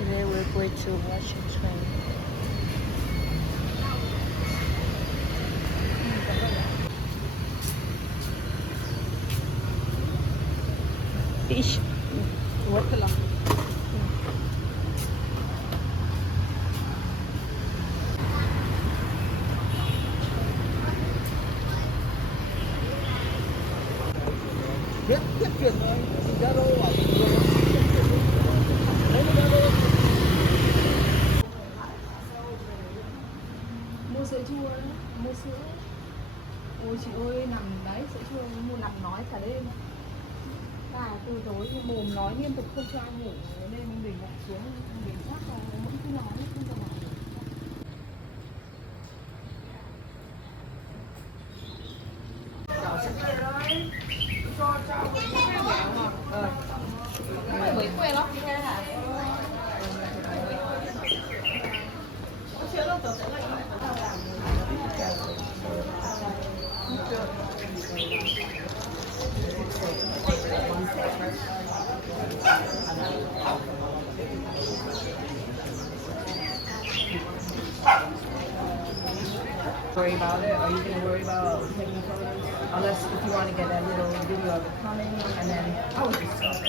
Today we're going to Washington. Fish. What? Tiếp chuyển Zalo ở mua sữa chua đấy, mua sữa. Ôi chị ơi, nằm đấy, sữa chua mua nằm nói cả đêm. Là từ tối mồm nói liên tục không cho ăn ngủ, nên mình lại xuống mình chắc là vẫn cứ nói không cho nói. Mới quê lắm thế hả? Worry about it? Are you going to worry about taking photos? Unless if you want to get a little video of it coming, and then I would just tell it.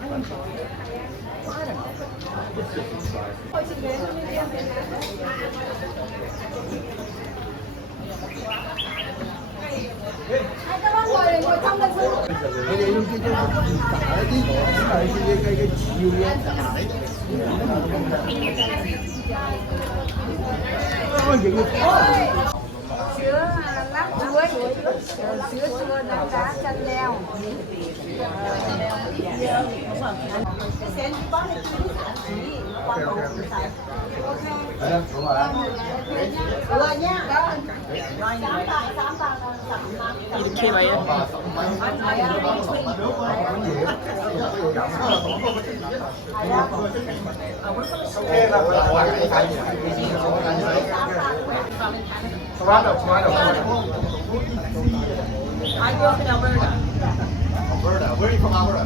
I don't know. Well, I don't Các bác ngồi trong lịch sự. cái chiều Sữa lát chuối, sữa chua nấu cá chanh leo. 이렇게 봐요. Alberta. Where are you from, Alberta?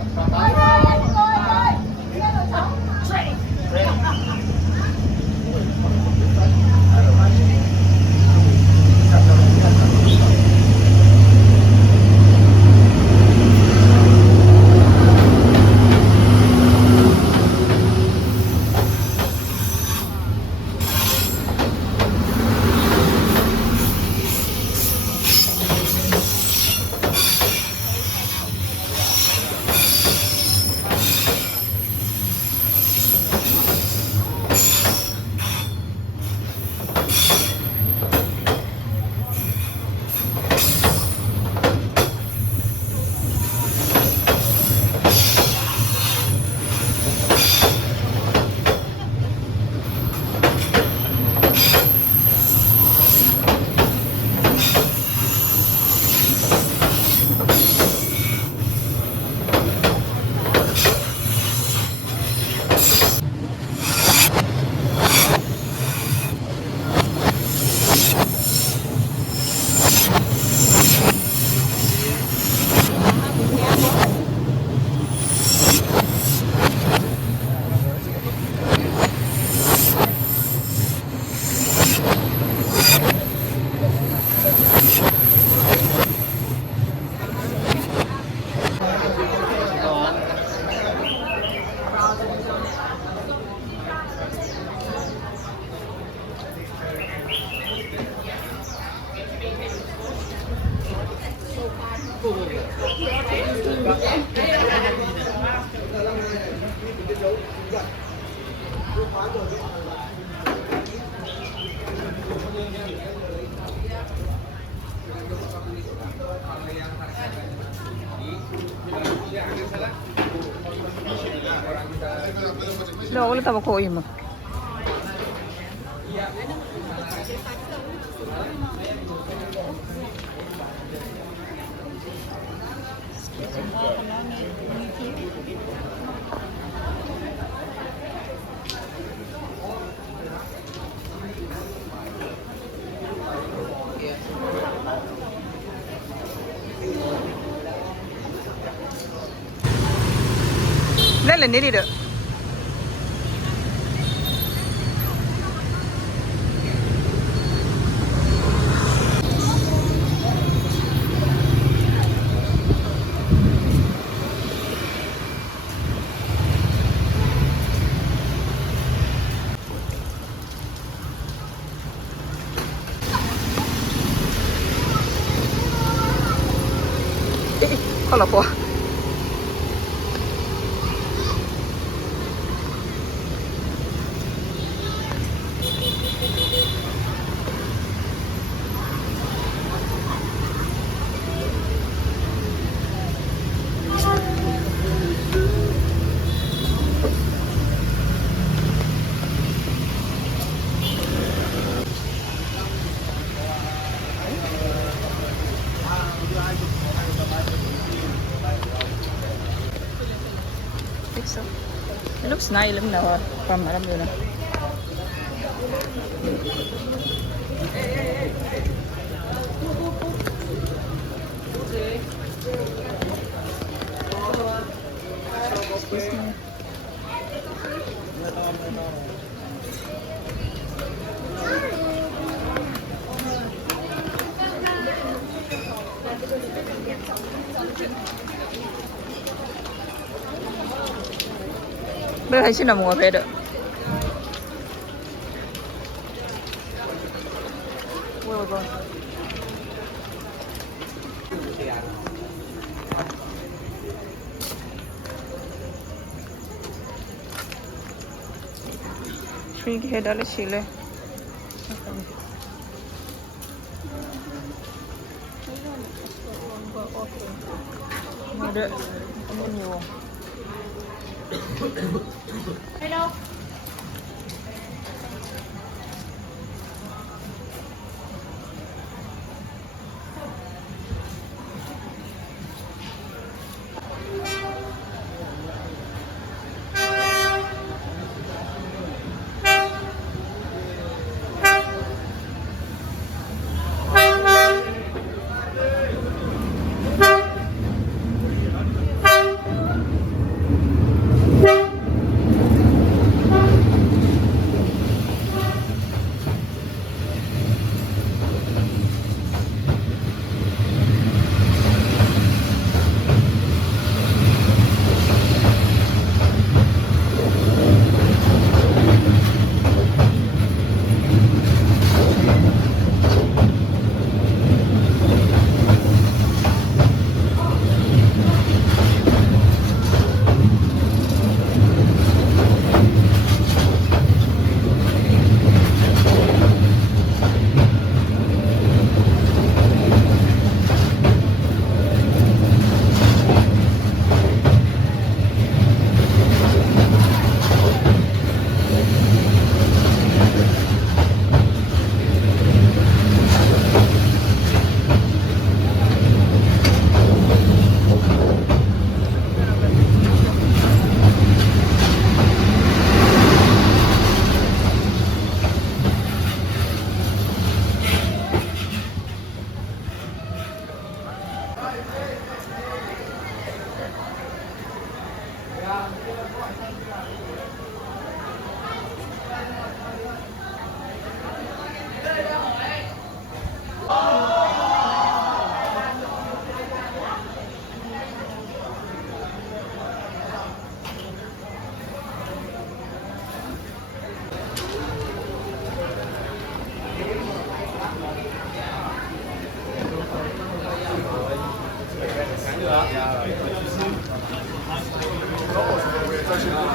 Đâu có tabaco gì mà. Lên lên đi được. ละพวกIt looks nice lắm nào from lắm rồi nè Excuse me. Bây giờ xin nằm ngồi về được. Where we going? $3 Chile. Ada menu. Hello.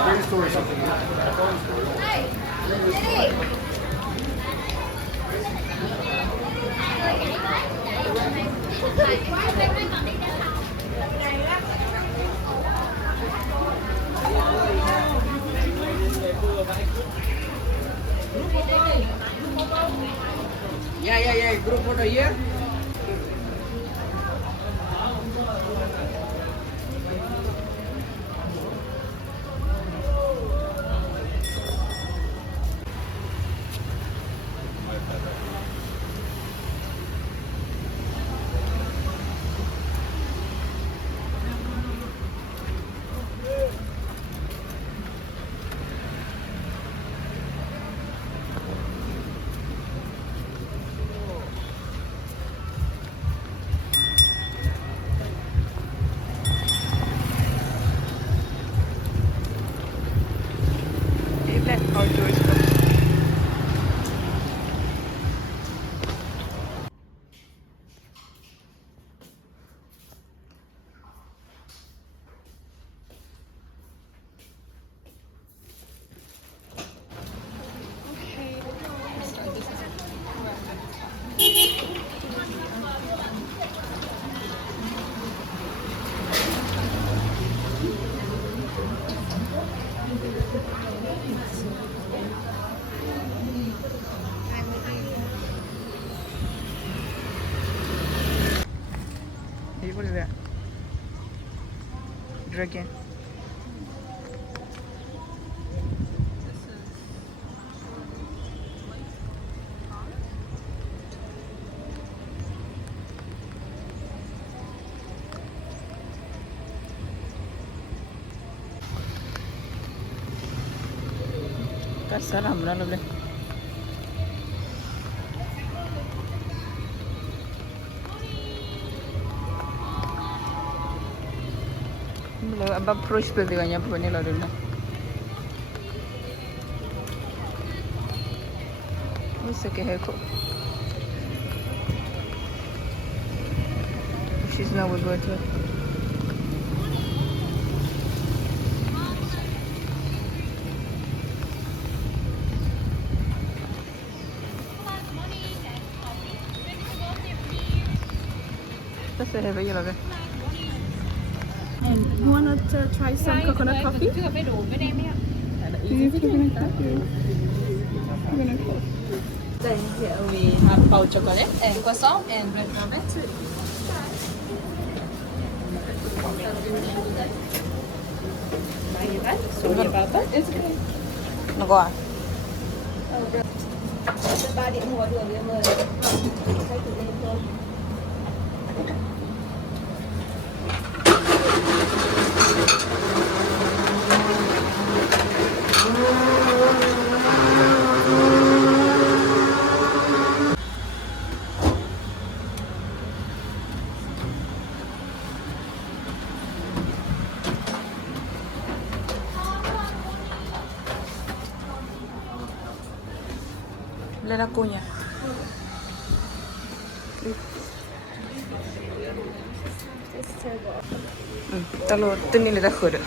Great story, something. Yeah. Group photo here. Hey, what is that? Dragon. Salam lah boleh. Boleh abang approach tu dengan apa ni lah dulu. What's the haircut? She's now we go to. That's the heavy yellow. And you wanna try some coconut coffee? Easy coconut coffee. Coconut coffee. Then here we have powdered chocolate and croissant and red velvet. Sorry about that. It's okay. Nó qua. Ba điểm mua đường em ơi. Thấy tụi em thôi. Lên akunya. Talo tenili dah khuda.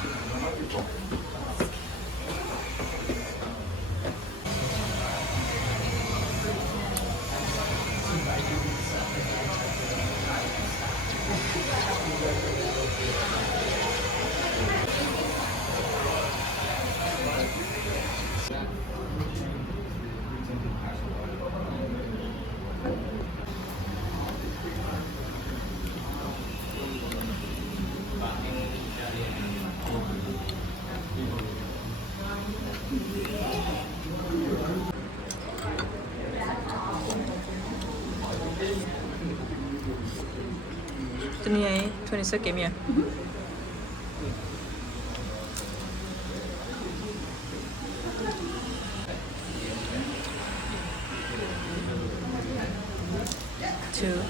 Itu ni ai 22 ya. Two.